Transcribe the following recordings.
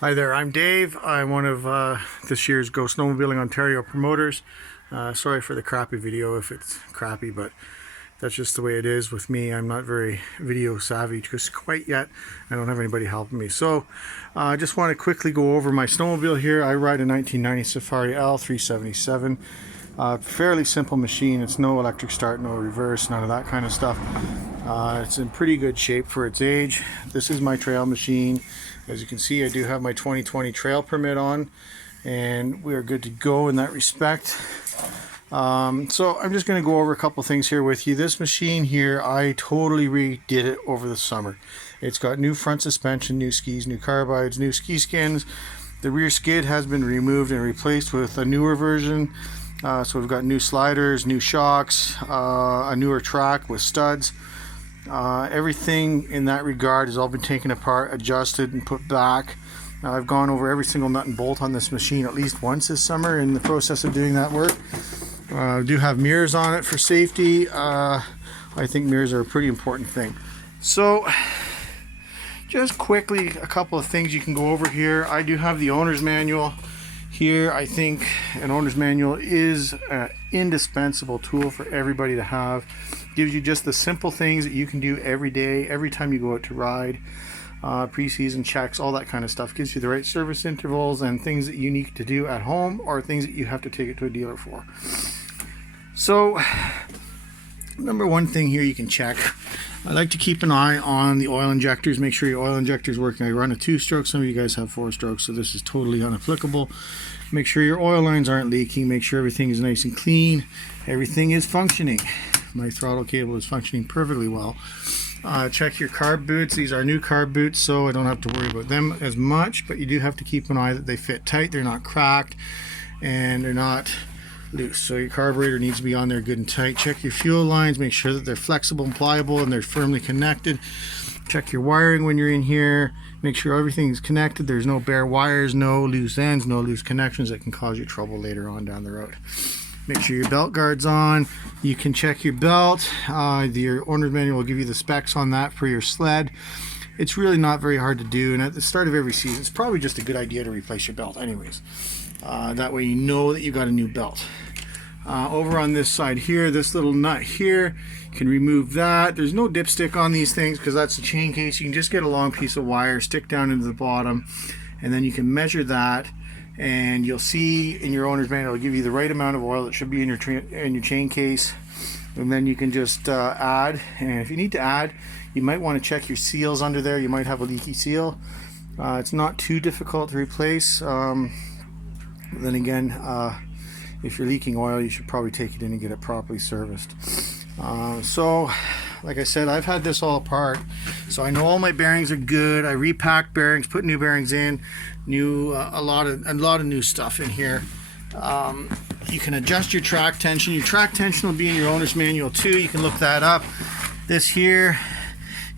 Hi there, I'm Dave. I'm one of this year's Go Snowmobiling Ontario promoters. Sorry for the crappy video if it's crappy, but that's just the way it is with me. I'm not very video savvy just quite yet. I don't have anybody helping me. So I just want to quickly go over my snowmobile here. I ride a 1990 Safari L 377. Fairly simple machine. It's no electric start, no reverse, none of that kind of stuff. It's in pretty good shape for its age. This is my trail machine. As you can see, I do have my 2020 trail permit on, and we are good to go in that respect. So I'm just going to go over a couple things here with you. This machine here, I totally redid it over the summer. It's got new front suspension, new skis, new carbides, new ski skins. The rear skid has been removed and replaced with a newer version. So we've got new sliders, new shocks, a newer track with studs. Everything in that regard has all been taken apart, adjusted, and put back. I've gone over every single nut and bolt on this machine at least once this summer in the process of doing that work. I do have mirrors on it for safety. I think mirrors are a pretty important thing. So just quickly, a couple of things you can go over here. I do have the owner's manual here. I think an owner's manual is an indispensable tool for everybody to have. Gives you just the simple things that you can do every day, every time you go out to ride. Preseason checks, all that kind of stuff. Gives you the right service intervals and things that you need to do at home or things that you have to take it to a dealer for. So number one thing here you can check. I like to keep an eye on the oil injectors. Make sure your oil injector is working. I run a 2-stroke. Some of you guys have 4-strokes, so this is totally unapplicable. Make sure your oil lines aren't leaking. Make sure everything is nice and clean. Everything is functioning. My throttle cable is functioning perfectly well. Check your carb boots. These are new carb boots, so I don't have to worry about them as much, but you do have to keep an eye that they fit tight, they're not cracked, and they're not loose. So your carburetor needs to be on there good and tight. Check your fuel lines. Make sure that they're flexible and pliable and they're firmly connected. Check your wiring when you're in here. Make sure everything's connected. There's no bare wires, no loose ends, no loose connections that can cause you trouble later on down the road. Make sure your belt guard's on. You can check your belt. Your owner's manual will give you the specs on that for your sled. It's really not very hard to do, and at the start of every season it's probably just a good idea to replace your belt anyways. That way you know that you got a new belt. Over on this side here, this little nut here, you can remove that. There's no dipstick on these things because that's a chain case. You can just get a long piece of wire, stick down into the bottom, and then you can measure that, and you'll see in your owner's manual, it'll give you the right amount of oil that should be in your chain case, and then you can just add. And if you need to add, you might want to check your seals under there. You might have a leaky seal. It's not too difficult to replace. Then again, if you're leaking oil, you should probably take it in and get it properly serviced. So like I said, I've had this all apart, so I know all my bearings are good. I repacked bearings, put new bearings in, a lot of new stuff in here. You can adjust your track tension. Your track tension will be in your owner's manual too. You can look that up. This here,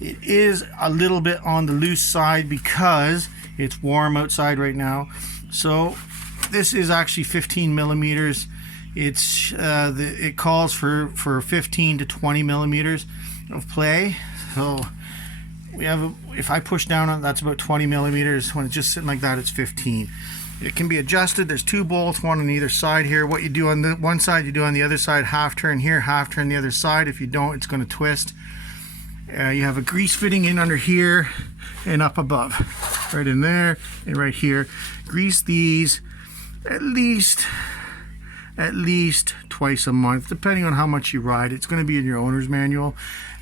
it is a little bit on the loose side because it's warm outside right now. So this is actually 15 millimeters. It calls for 15 to 20 millimeters of play. So we have if I push down on it, that's about 20 millimeters. When it's just sitting like that, it's 15. It can be adjusted. There's 2 bolts, one on either side here. What you do on the one side, you do on the other side. Half turn here, half turn the other side. If you don't, it's going to twist. You have a grease fitting in under here and up above, right in there and right here. Grease these at least twice a month, depending on how much you ride. It's going to be in your owner's manual,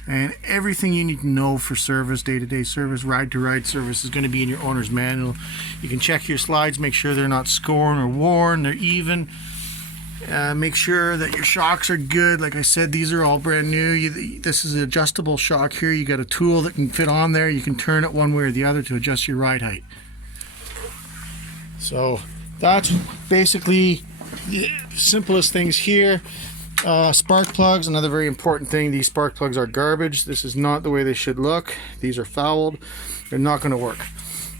and everything you need to know for service, day-to-day service, ride-to-ride service is going to be in your owner's manual. You can check your slides, make sure they're not scorn or worn, they're even. Make sure that your shocks are good. Like I said, these are all brand new. This is an adjustable shock here. You got a tool that can fit on there. You can turn it one way or the other to adjust your ride height. So that's basically the simplest things here. Spark plugs, another very important thing. These spark plugs are garbage. This is not the way they should look. These are fouled. They're not going to work.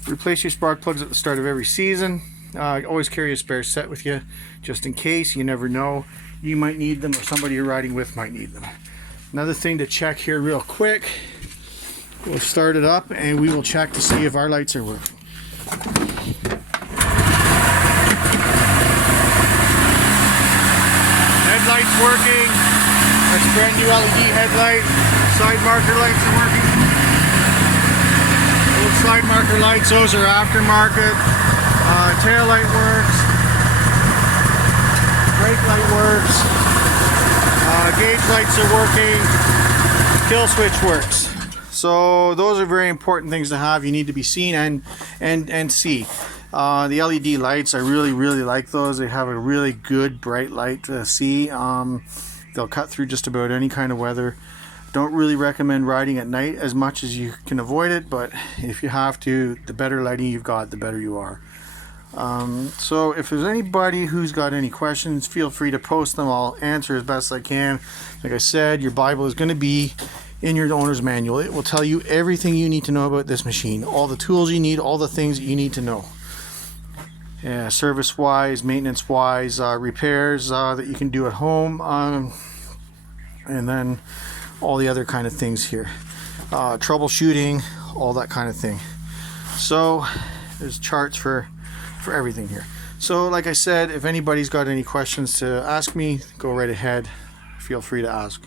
Replace your spark plugs at the start of every season. Always carry a spare set with you just in case. You never know. You might need them, or somebody you're riding with might need them. Another thing to check here real quick. We'll start it up and we will check to see if our lights are working. headlights working. That's brand new LED headlight. Side marker lights are working. Those side marker lights, those are aftermarket. Tail light works. Brake light works. Gauge lights are working. Kill switch works. So those are very important things to have. You need to be seen and see. The LED lights, I really like those. They have a really good bright light to see. They'll cut through just about any kind of weather. Don't really recommend riding at night as much as you can avoid it, but if you have to, the better lighting you've got, the better you are. So if there's anybody who's got any questions, feel free to post them. I'll answer as best I can. Like I said, your Bible is going to be in your owner's manual. It will tell you everything you need to know about this machine, all the tools you need, all the things that you need to know. Yeah, service wise, maintenance wise, repairs that you can do at home, and then all the other kind of things here, troubleshooting, all that kind of thing. So there's charts for everything here. So like I said, if anybody's got any questions to ask me, go right ahead, feel free to ask.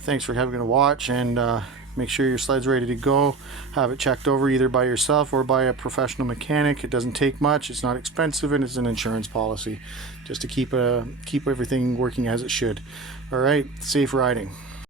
Thanks for having a watch, and make sure your sled's ready to go. Have it checked over either by yourself or by a professional mechanic. It doesn't take much, it's not expensive, and it's an insurance policy just to keep everything working as it should. All right, safe riding.